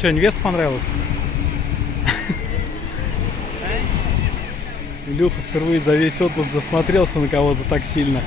Что, невеста понравилась? Илюха впервые за весь отпуск засмотрелся на кого-то так сильно.